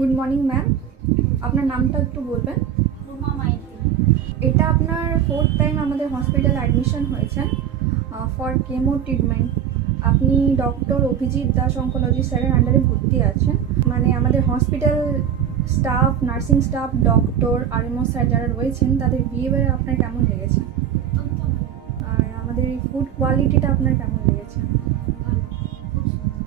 Good morning ma'am, আপনার নামটা একটু বলবেন? রুমা মাইতি। এটা আপনার 4th টাইম আমাদের হসপিটালে অ্যাডমিশন হয়েছেন ফর কেমো ট্রিটমেন্ট। আপনি ডক্টর অভিজিৎ দাস অঙ্কোলজি স্যারের আন্ডারে ভর্তি আছেন। মানে আমাদের hospital staff, nursing staff, doctor, RMO sir যারা রয়েছেন তাদের বিহেভিয়ার আপনার কেমন লেগেছে? অত্যন্ত ভালো। আর আমাদের এই ফুড কোয়ালিটিটা আপনার কেমন লেগেছে? ভালো, খুব সুন্দর।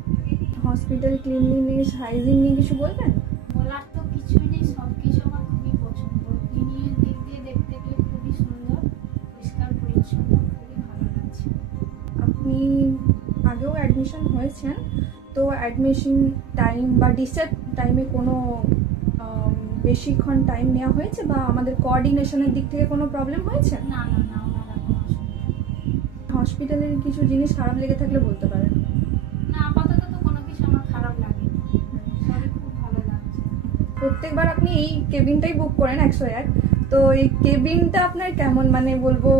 হসপিটাল ক্লিনলিনেস, হাইজিন নিয়ে কিছু বলবেন? বলার তো কিছুই নেই, সব কিছু আমার খুবই পছন্দ। ক্লিনিকের দিক দিয়ে দেখতে গেলে খুবই সুন্দর, পরিষ্কার পরিচ্ছন্ন, খুবই ভালো লাগছে। আপনি আগেও অ্যাডমিশন হয়েছেন, তো অ্যাডমিশন টাইম বা ডিসচার্জ টাইমে কোনো বেশিক্ষণ টাইম নেওয়া হয়েছে বা আমাদের কোঅর্ডিনেশনের দিক থেকে কোনো প্রবলেম হয়েছে? না না না, ওনারা কোনো অসুবিধা নেই। হসপিটালের কিছু জিনিস খারাপ লেগে থাকলে বলতে পারেন। না, আপাতত তো কোনো কিছু আমার খারাপ লাগেনি, সবই খুব ভালো লাগছে। প্রত্যেকবার আপনি এই কেবিনটাই বুক করেন 101, তো এই কেবিনটা আপনার কেমন, মানে বলবো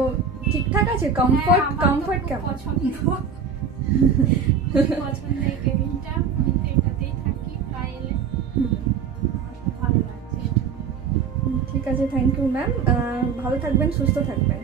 ঠিকঠাক আছে? কমফর্ট হ্যাঁ, আমার তো কমফর্ট খুব কেমন? পছন্দ। খুবই পছন্দ এই কেবিনটা, আমি তো এটাতেই থাকি প্রায় এলে। আমার খুব ভালো লাগছে এটা। ঠিক আছে, থ্যাংক ইউ ম্যাম। ভালো থাকবেন, সুস্থ থাকবেন।